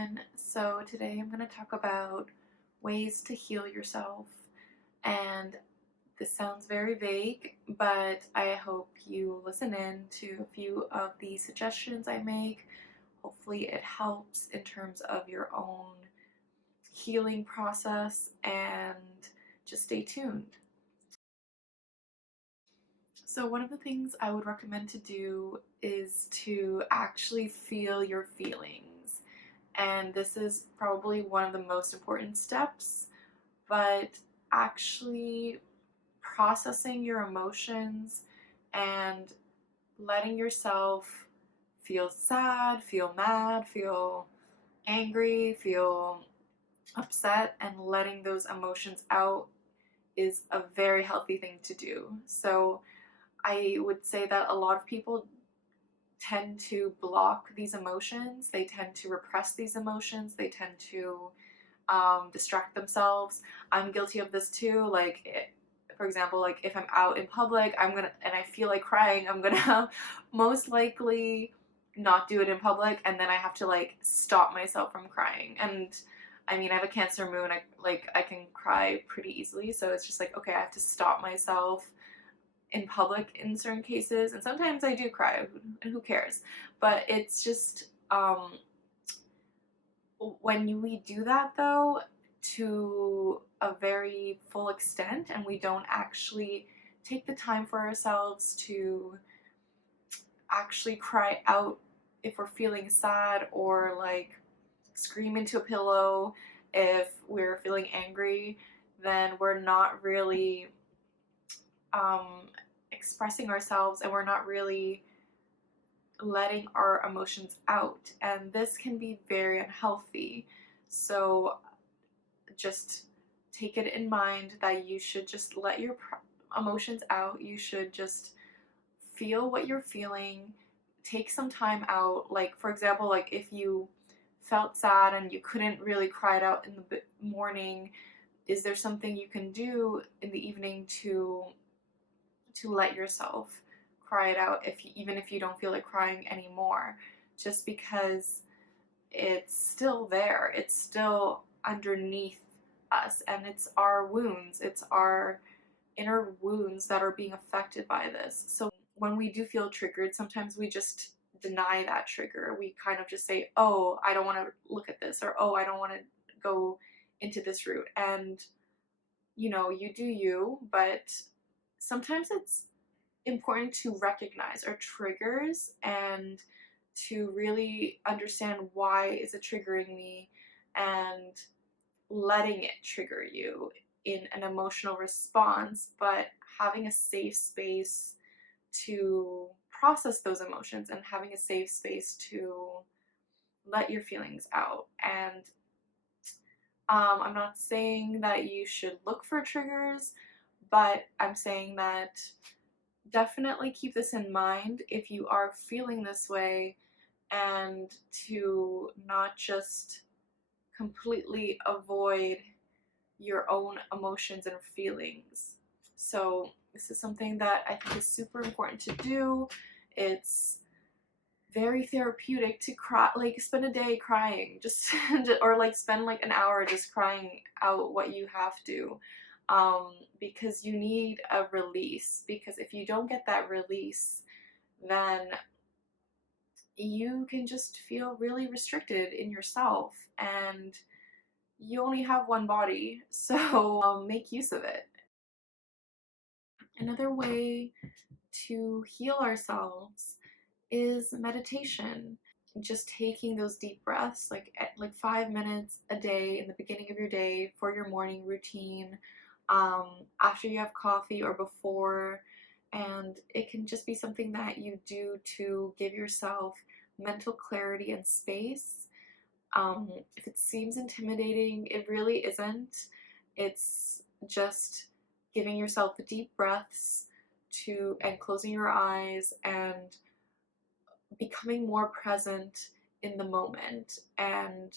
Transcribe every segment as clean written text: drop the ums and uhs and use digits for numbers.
everyone. So today I'm going to talk about ways to heal yourself. And this sounds very vague, but I hope you listen in to a few of the suggestions I make. Hopefully it helps in terms of your own healing process, and just stay tuned. So one of the things I would recommend to do is to actually feel your feelings. And this is probably one of the most important steps, but actually processing your emotions and letting yourself feel sad, feel mad, feel angry, feel upset, and letting those emotions out is a very healthy thing to do. So I would say that a lot of people tend to block these emotions. They tend to repress these emotions. They tend to distract themselves. I'm guilty of this too. For example, like if I'm out in public, and I feel like crying, I'm gonna most likely not do it in public, and then I have to like stop myself from crying. And I mean, I have a Cancer moon. I can cry pretty easily, so it's just like, okay, I have to stop myself in public in certain cases, and sometimes I do cry, and who cares? But it's just when we do that though to a very full extent, and we don't actually take the time for ourselves to actually cry out if we're feeling sad, or like scream into a pillow if we're feeling angry, then we're not really expressing ourselves, and we're not really letting our emotions out, and this can be very unhealthy. So just take it in mind that you should just let your emotions out. You should just feel what you're feeling. Take some time out. Like, for example, like if you felt sad and you couldn't really cry it out in the morning, is there something you can do in the evening to let yourself cry it out, even if you don't feel like crying anymore, just because it's still there, it's still underneath us, and it's our wounds, it's our inner wounds that are being affected by this. So when we do feel triggered, sometimes we just deny that trigger. We kind of just say, oh, I don't want to look at this, or oh, I don't want to go into this route. And you do you, but sometimes it's important to recognize our triggers and to really understand why is it triggering me, and letting it trigger you in an emotional response, but having a safe space to process those emotions, and having a safe space to let your feelings out. And I'm not saying that you should look for triggers, but I'm saying that definitely keep this in mind if you are feeling this way, and to not just completely avoid your own emotions and feelings. So this is something that I think is super important to do. It's very therapeutic to cry, like spend a day crying, just or like spend like an hour just crying out what you have to, because you need a release. Because if you don't get that release, then you can just feel really restricted in yourself, and you only have one body, so make use of it. Another way to heal ourselves is meditation. Just taking those deep breaths, like 5 minutes a day in the beginning of your day for your morning routine, after you have coffee or before. And it can just be something that you do to give yourself mental clarity and space. If it seems intimidating, it really isn't. It's just giving yourself the deep breaths and closing your eyes and becoming more present in the moment. And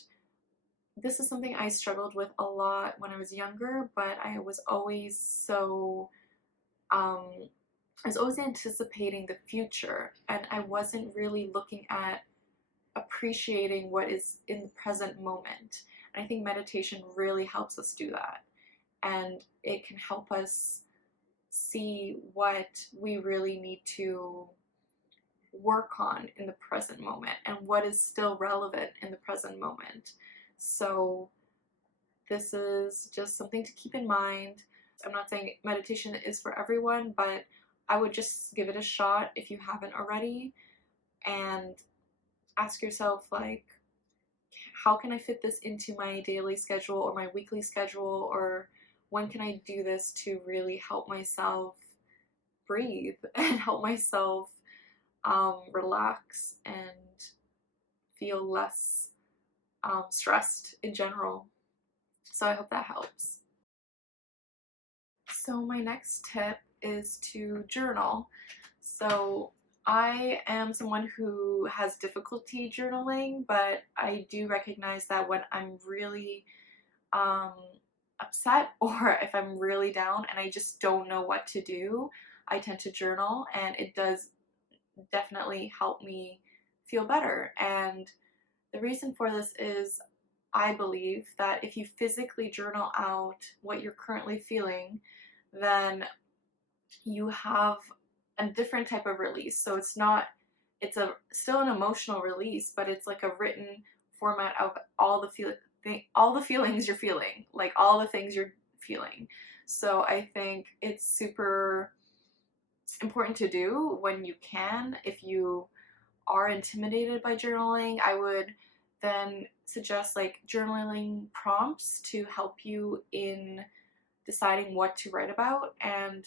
this is something I struggled with a lot when I was younger, but I was always I was always anticipating the future, and I wasn't really looking at appreciating what is in the present moment. And I think meditation really helps us do that. And it can help us see what we really need to work on in the present moment and what is still relevant in the present moment. So this is just something to keep in mind. I'm not saying meditation is for everyone, but I would just give it a shot if you haven't already, and ask yourself, like, how can I fit this into my daily schedule or my weekly schedule, or when can I do this to really help myself breathe and help myself relax and feel less stressed in general. So I hope that helps. So my next tip is to journal. So I am someone who has difficulty journaling, but I do recognize that when I'm really um, upset or if I'm really down and I just don't know what to do, I tend to journal, and it does definitely help me feel better. And the reason for this is I believe that if you physically journal out what you're currently feeling, then you have a different type of release. So it's still an emotional release, but it's like a written format of all the feelings you're feeling, like all the things you're feeling. So I think it's super important to do when you can. If you are intimidated by journaling, I would then suggest like journaling prompts to help you in deciding what to write about. And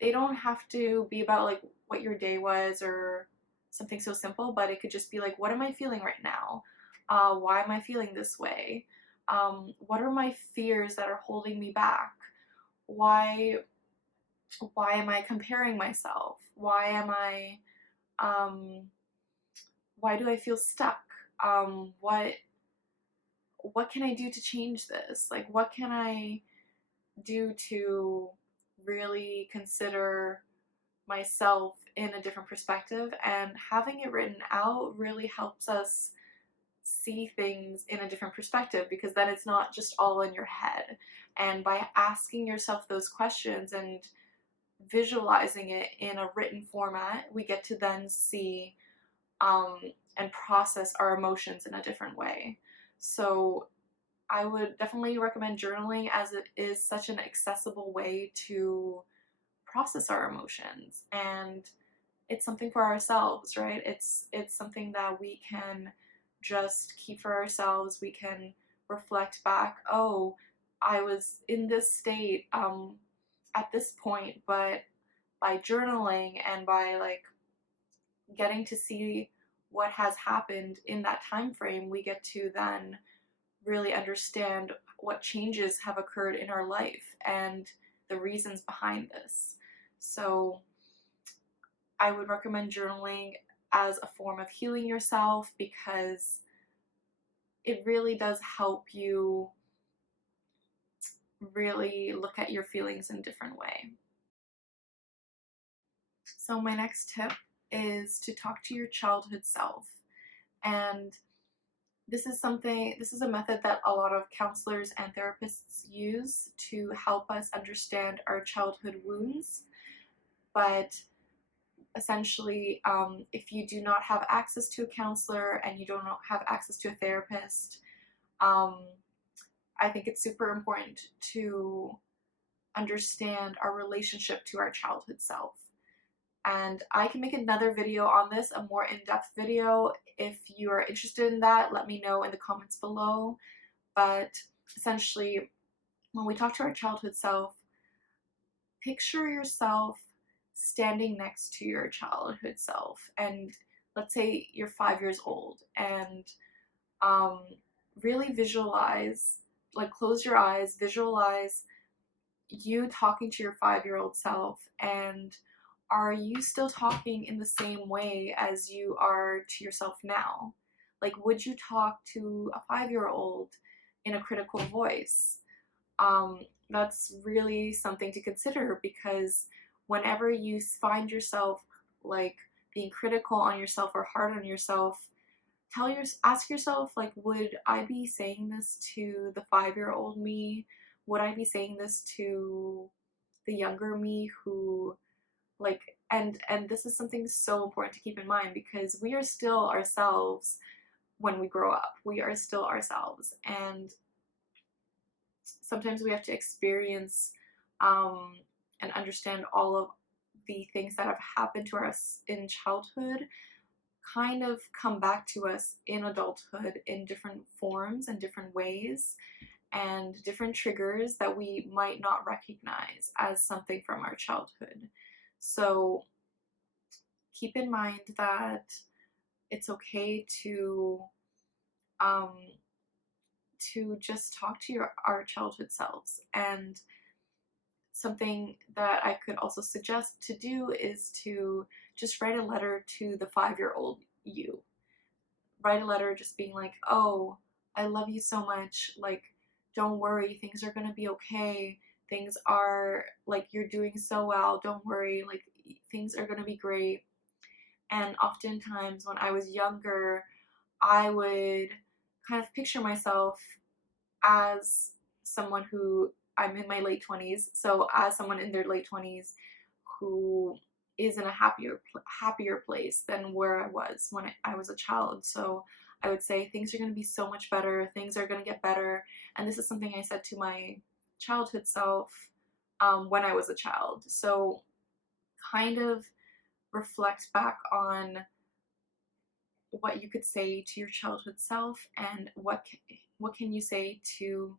they don't have to be about like what your day was or something so simple, but it could just be like, what am I feeling right now? Why am I feeling this way? What are my fears that are holding me back? Why am I comparing myself? Why do I feel stuck? What can I do to change this? Like, what can I do to really consider myself in a different perspective? And having it written out really helps us see things in a different perspective, because then it's not just all in your head. And by asking yourself those questions and visualizing it in a written format, we get to then see um, and process our emotions in a different way. So I would definitely recommend journaling, as it is such an accessible way to process our emotions, and it's something for ourselves, right? It's something that we can just keep for ourselves. We can reflect back, oh, I was in this state at this point, but by journaling and by like getting to see what has happened in that time frame, we get to then really understand what changes have occurred in our life and the reasons behind this. So I would recommend journaling as a form of healing yourself, because it really does help you really look at your feelings in a different way. So my next tip is to talk to your childhood self. And this is a method that a lot of counselors and therapists use to help us understand our childhood wounds. But essentially, if you do not have access to a counselor and you don't have access to a therapist, I think it's super important to understand our relationship to our childhood self. And I can make another video on this, a more in-depth video. If you are interested in that, let me know in the comments below. But essentially, when we talk to our childhood self, picture yourself standing next to your childhood self. And let's say you're 5 years old, and um, really visualize, like close your eyes, visualize you talking to your 5-year-old self. And are you still talking in the same way as you are to yourself now? Like, would you talk to a 5-year-old in a critical voice? That's really something to consider, because whenever you find yourself like being critical on yourself or hard on yourself, ask yourself, like, would I be saying this to the 5-year-old me? Would I be saying this to the younger me who, like, and this is something so important to keep in mind, because we are still ourselves when we grow up. We are still ourselves, and sometimes we have to experience and understand all of the things that have happened to us in childhood kind of come back to us in adulthood in different forms and different ways, and different triggers that we might not recognize as something from our childhood. So keep in mind that it's okay um, to just talk to our childhood selves. And something that I could also suggest to do is to just write a letter to the 5-year-old you. Write a letter just being like, oh, I love you so much. Like, don't worry, things are going to be okay. Things are, like, you're doing so well. Don't worry, like, things are going to be great. And oftentimes when I was younger, I would kind of picture myself as someone who, I'm in my late 20s, so as someone in their late 20s who is in a happier place than where I was when I was a child. So I would say things are going to be so much better, things are going to get better. And this is something I said to my childhood self when I was a child. So kind of reflect back on what you could say to your childhood self, and what can you say to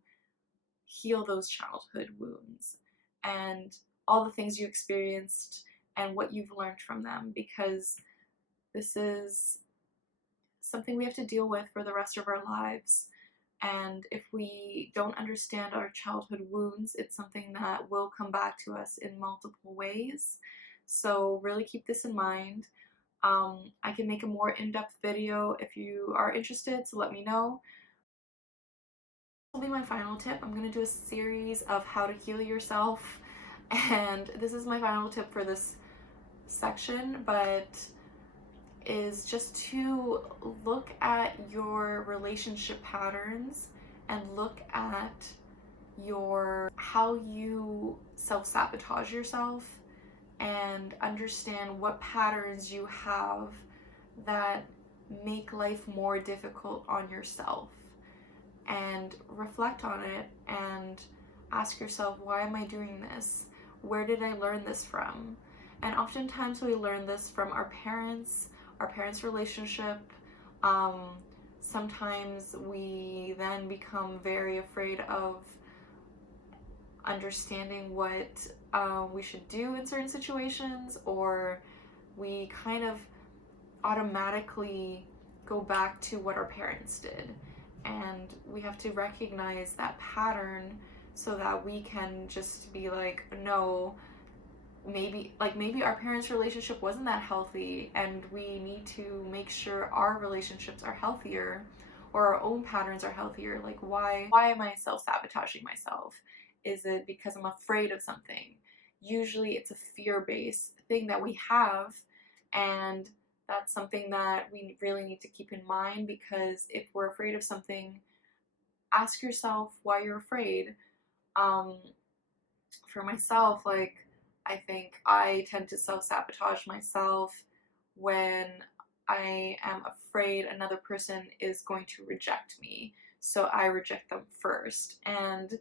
heal those childhood wounds and all the things you experienced and what you've learned from them, because this is something we have to deal with for the rest of our lives. And if we don't understand our childhood wounds, it's something that will come back to us in multiple ways. So really keep this in mind. I can make a more in-depth video if you are interested, so let me know. This will be my final tip. I'm going to do a series of how to heal yourself, and this is my final tip for this section, but is just to look at your relationship patterns and look at how you self-sabotage yourself, and understand what patterns you have that make life more difficult on yourself, and reflect on it and ask yourself, why am I doing this? Where did I learn this from? And oftentimes we learn this from our parents' relationship. Sometimes we then become very afraid of understanding what we should do in certain situations, or we kind of automatically go back to what our parents did. And we have to recognize that pattern so that we can just be like, no, maybe our parents' relationship wasn't that healthy, and we need to make sure our relationships are healthier, or our own patterns are healthier. Like, why am I self-sabotaging myself? Is it because I'm afraid of something? Usually it's a fear-based thing that we have, and that's something that we really need to keep in mind, because if we're afraid of something, ask yourself why you're afraid. For myself, like, I think I tend to self-sabotage myself when I am afraid another person is going to reject me. So I reject them first. And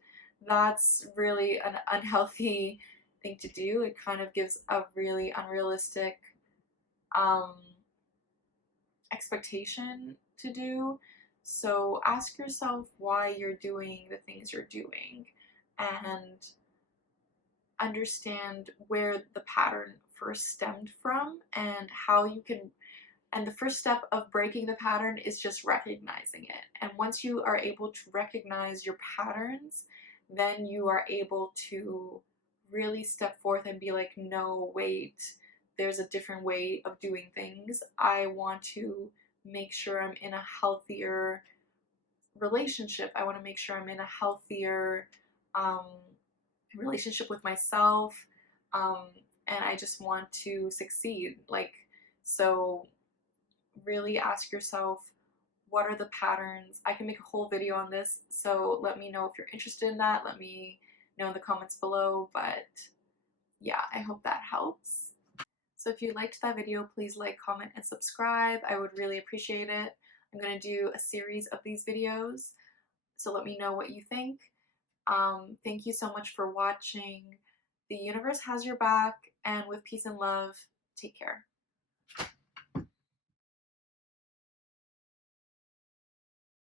that's really an unhealthy thing to do. It kind of gives a really unrealistic expectation to do. So ask yourself why you're doing the things you're doing, and understand where the pattern first stemmed from, and how you can, and the first step of breaking the pattern is just recognizing it. And once you are able to recognize your patterns, then you are able to really step forth and be like, no, wait, there's a different way of doing things. I want to make sure I'm in a healthier relationship. I want to make sure I'm in a healthier relationship with myself, and I just want to succeed. Like, so really ask yourself What are the patterns? I can make a whole video on this, so let me know if you're interested in that. Let me know in the comments below, but yeah, I hope that helps. So if you liked that video, please like, comment, and subscribe. I would really appreciate it. I'm going to do a series of these videos, so let me know what you think. Thank you so much for watching. The universe has your back, and with peace and love, take care.